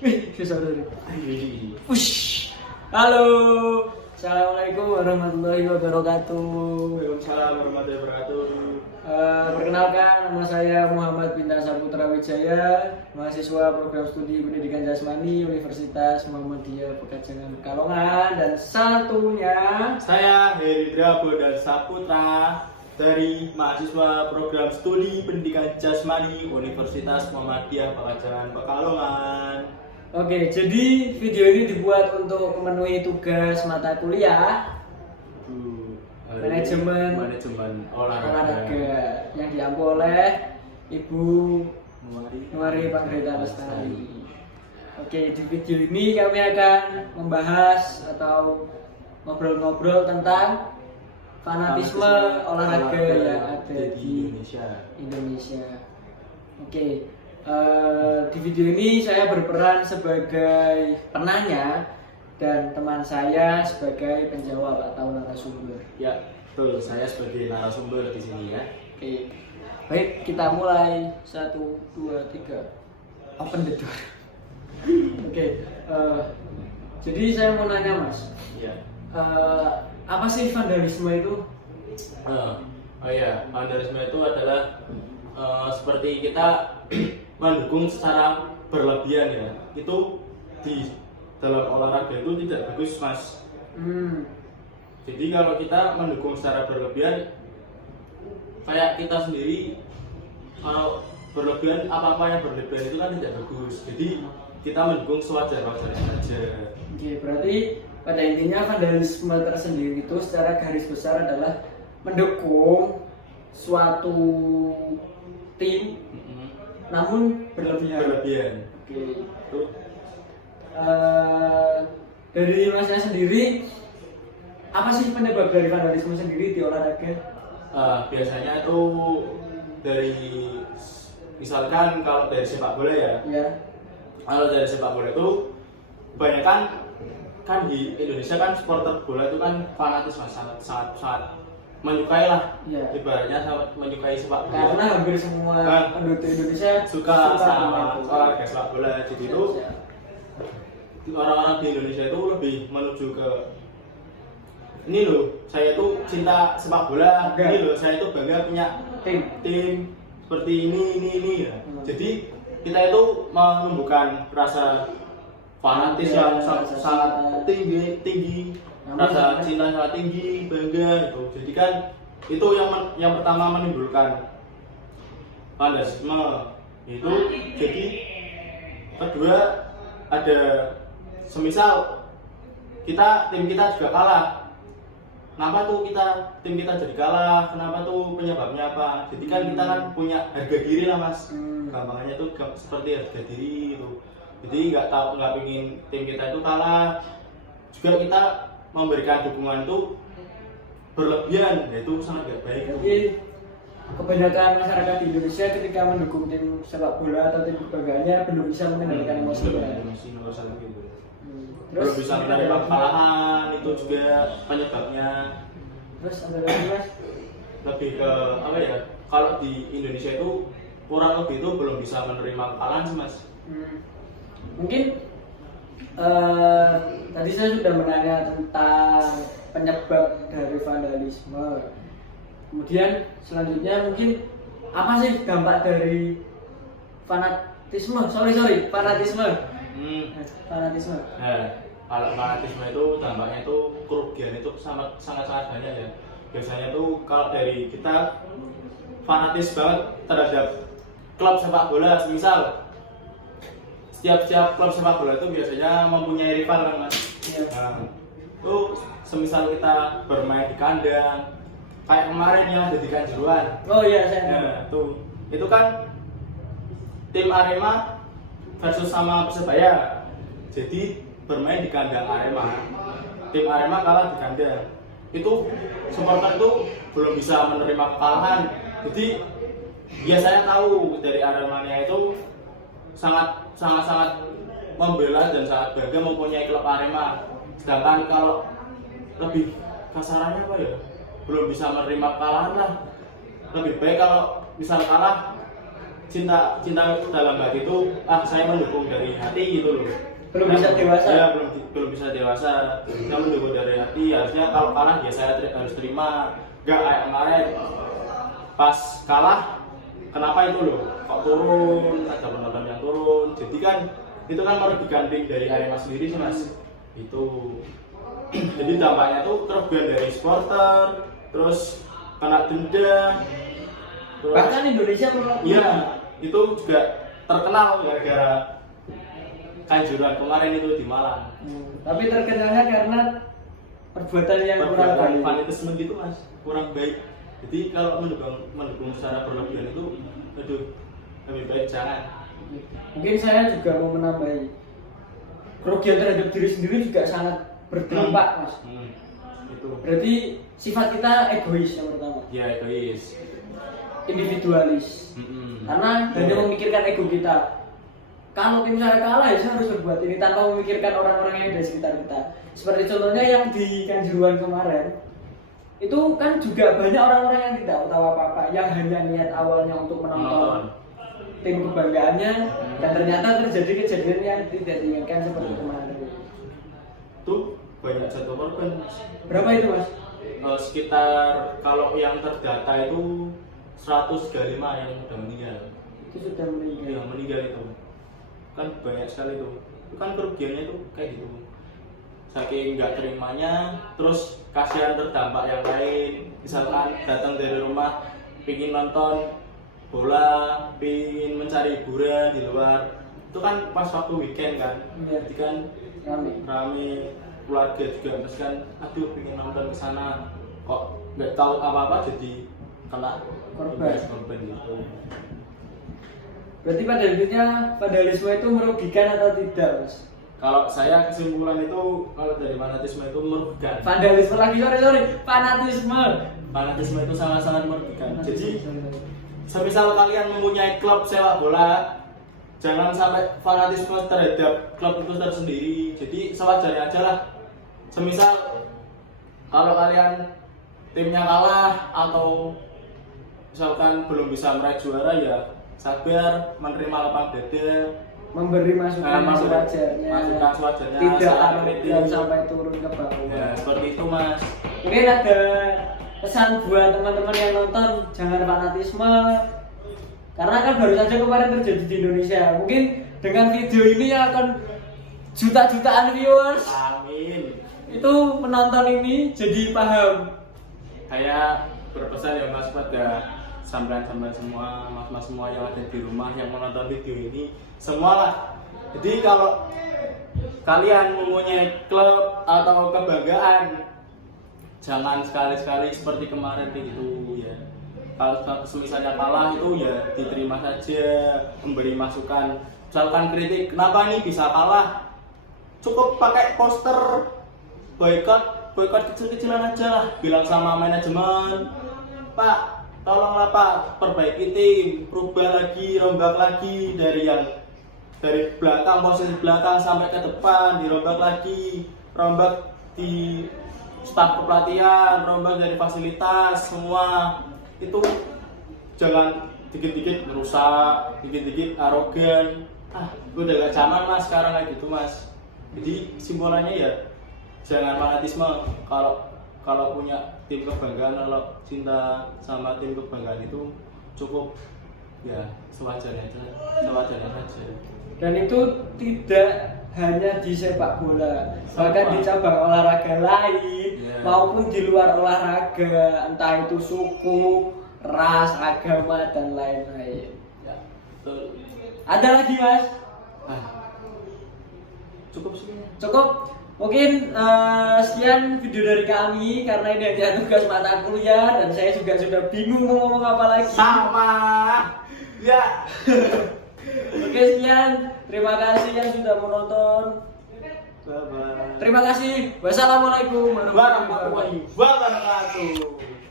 Susah dari. Ush. Halo. Assalamualaikum warahmatullahi wabarakatuh. Waalaikumsalam warahmatullahi wabarakatuh. Perkenalkan, nama saya Muhammad Bintang Saputra Wijaya, mahasiswa program studi pendidikan jasmani Universitas Muhammadiyah Pegadaian Pekalongan, dan satunya Saya Herindra Bodal Saputra dari mahasiswa program studi pendidikan jasmani Universitas Muhammadiyah Pegadaian Pekalongan. Oke, jadi video ini dibuat untuk memenuhi tugas mata kuliah manajemen olahraga yang diampu oleh Ibu Nuari Pangreta Lestari. Oke, di video ini kami akan membahas atau ngobrol-ngobrol tentang fanatisme olahraga yang ada di Indonesia. Oke, di video ini saya berperan sebagai penanya dan teman saya sebagai penjawab atau narasumber. Ya, betul. Saya sebagai narasumber di sini ya. Oke, baik, kita mulai. 1, 2, 3. Open the door. Oke, jadi saya mau nanya Mas. Iya. Apa sih vandalisme itu? Vandalisme itu adalah seperti kita mendukung secara berlebihan ya. Itu di dalam olahraga itu tidak bagus, Mas. Jadi kalau kita mendukung secara berlebihan, kayak kita sendiri kalau berlebihan, apa-apa yang berlebihan itu kan tidak bagus. Jadi kita mendukung sewajar-wajarnya saja. Oke, berarti pada intinya vandalisme tersendiri itu secara garis besar adalah mendukung suatu tim namun berlebihan. Oke. Dari Masnya sendiri, apa sih penyebab dari vandalisme sendiri di olahraga? Biasanya itu dari, misalkan kalau dari sepak bola ya. Kalau dari sepak bola itu kebanyakan kan di Indonesia kan supporter bola itu kan fanatis, Mas, sangat menyukai lah. Ibaratnya sangat menyukai sepak bola. Karena hampir semua penduduk Indonesia suka sama olahraga sepak bola. Jadi itu orang-orang di Indonesia itu lebih menuju ke ini loh, saya tuh cinta sepak bola. Ini loh, saya itu bangga punya tim seperti ini ya. Jadi kita itu menumbuhkan rasa fanatis yang sangat tinggi, rasa cinta sangat tinggi, bangga itu. Jadi kan itu yang pertama menimbulkan vandalisme itu. Jadi kedua ada semisal tim kita juga kalah. Kenapa tuh tim kita jadi kalah? Kenapa tuh penyebabnya apa? Jadi kan kita kan punya harga diri lah, Mas. Gampangnya tuh seperti harga diri itu. Jadi nggak pingin tim kita itu kalah. Juga kita memberikan dukungan itu berlebihan, yaitu sangat tidak baik. Jadi kebanyakan masyarakat di Indonesia ketika mendukung tim sepak bola atau tim kebanggaannya belum bisa mengendalikan emosinya. Terus bisa menerima kekalahan, itu juga penyebabnya. Terus ada lagi, Mas? Lebih ke apa ya? Kalau di Indonesia itu kurang lebih itu belum bisa menerima kekalahan sih, Mas. Mungkin tadi saya sudah menanya tentang penyebab dari vandalisme. Kemudian selanjutnya mungkin apa sih dampak dari fanatisme? Fanatisme. Kalau fanatisme itu dampaknya itu kerugian itu sangat banyak ya. Biasanya tuh kalau dari kita fanatis banget terhadap klub sepak bola, misal setiap klub sepak bola itu biasanya mempunyai rival kan, Mas. Tuh semisal kita bermain di kandang, kayak kemarin yang ada di Kanjuruhan. Oh iya, saya. Itu kan tim Arema versus sama Persebaya. Jadi bermain di kandang Arema. Tim Arema kalah di kandang. Itu supporter itu belum bisa menerima kekalahan. Jadi biasanya tahu dari Aremania itu sangat membela dan sangat bangga mempunyai klub Arema. Sedangkan kalau lebih kasarannya apa ya? Belum bisa menerima kekalahan lah. Lebih baik kalau misal kalah cinta dalam hati itu saya mendukung dari hati gitu loh. Belum bisa dewasa. Ya belum bisa dewasa. Saya mendukung dari hati, harusnya kalau kalah ya saya harus terima. Gak kayak kemarin pas kalah, kenapa itu loh kok turun, ada penonton yang turun, jadi kan itu kan merugikan tim dari Arema sendiri sih mas. Itu jadi dampaknya tuh kerugian dari supporter, terus kena denda, terus Bahkan Indonesia iya itu juga terkenal gara-gara kanjuran kemarin itu di Malang. Tapi terkenalnya karena perbuatan yang kurang baik. Fanatisme gitu mas, kurang baik. Jadi kalau mendukung secara berlebihan itu, aduh, lebih baik jangan. Mungkin saya juga mau menambahi, kerugian terhadap diri sendiri juga sangat berdampak mas. Itu. Berarti sifat kita egois yang pertama. Ya egois. Individualis. Karena hanya memikirkan ego kita. Kalau tim saya kalah ya saya harus berbuat ini tanpa memikirkan orang-orang yang ada di sekitar kita. Seperti contohnya yang di Kanjuruhan kemarin, itu kan juga banyak orang-orang yang tidak tahu apa-apa, yang hanya niat awalnya untuk menonton tim kebanggaannya, dan ternyata terjadi kejadian yang tidak diinginkan seperti kemarin. Tuh banyak jatuh korban. Berapa itu mas? Sekitar kalau yang terdata itu 135 yang sudah meninggal. Itu sudah meninggal. Yang meninggal itu kan banyak sekali tuh. Itu kan kerugiannya itu kayak gitu. Saking nggak terimanya, terus kasihan terdampak yang lain. Misalkan datang dari rumah, pingin nonton bola, pingin mencari hiburan di luar. Itu kan pas waktu weekend kan, jadi kan rame keluarga juga, terus kan, aduh pingin nonton ke sana, kok nggak tahu apa-apa jadi kena korban gitu. Berarti pada intinya vandalisme itu merugikan atau tidak mas? Kalau saya kesimpulan itu, kalau dari fanatisme itu merugikan. Vandalisme lagi, sorry, fanatisme. Fanatisme itu sangat-sangat merugikan. Jadi, semisal kalian mempunyai klub sepak bola, jangan sampai fanatisme terhadap klub itu tersendiri. Jadi sewajarnya aja lah. Semisal kalau kalian timnya kalah atau misalkan belum bisa meraih juara ya sabar, menerima lapang dada, memberi masukan sewajarnya, tidak arogan sampai turun ke bawah. Ya, seperti itu mas. Mungkin ada pesan buat teman-teman yang nonton, jangan fanatisme. Karena kan baru saja kemarin terjadi di Indonesia. Mungkin dengan video ini akan juta-jutaan viewers. Amin. Itu penonton ini jadi paham. Saya berpesan ya mas pada sampean-sampean semua, mas-mas semua yang ada di rumah yang menonton video ini, semua lah. Jadi kalau kalian mempunyai klub atau kebanggaan, jangan sekali-sekali seperti kemarin gitu ya. Kalau misalnya kalah itu ya diterima saja, memberi masukan, misalkan kritik, kenapa nih bisa kalah? Cukup pakai poster boykot kecil-kecilan aja lah, bilang sama manajemen, Pak, tolonglah Pak, perbaiki tim, rubah lagi, rombak lagi dari belakang, posisi belakang sampai ke depan, dirombak lagi, rombak di staf kepelatihan, rombak dari fasilitas, semua itu jangan dikit-dikit merusak, dikit-dikit arogan. Udah gak zaman mas sekarang kayak gitu mas. Jadi simpulannya ya jangan fanatisme. Kalau punya tim kebanggaan, kalau cinta sama tim kebanggaan itu cukup ya sewajarnya saja. Dan itu tidak hanya di sepak bola, bahkan di cabang olahraga lain maupun di luar olahraga, entah itu suku, ras, agama dan lain-lain. Ya, betul. Ada lagi mas? Cukup sekian. Cukup. Mungkin sekian video dari kami karena ini hanya tugas mata kuliah dan saya juga sudah bingung mau ngomong apa lagi. Sama. Ya. Oke sekian. Terima kasih yang sudah menonton. Bye bye. Terima kasih. Wassalamualaikum warahmatullahi wabarakatuh. Warahmatullahi wabarakatuh.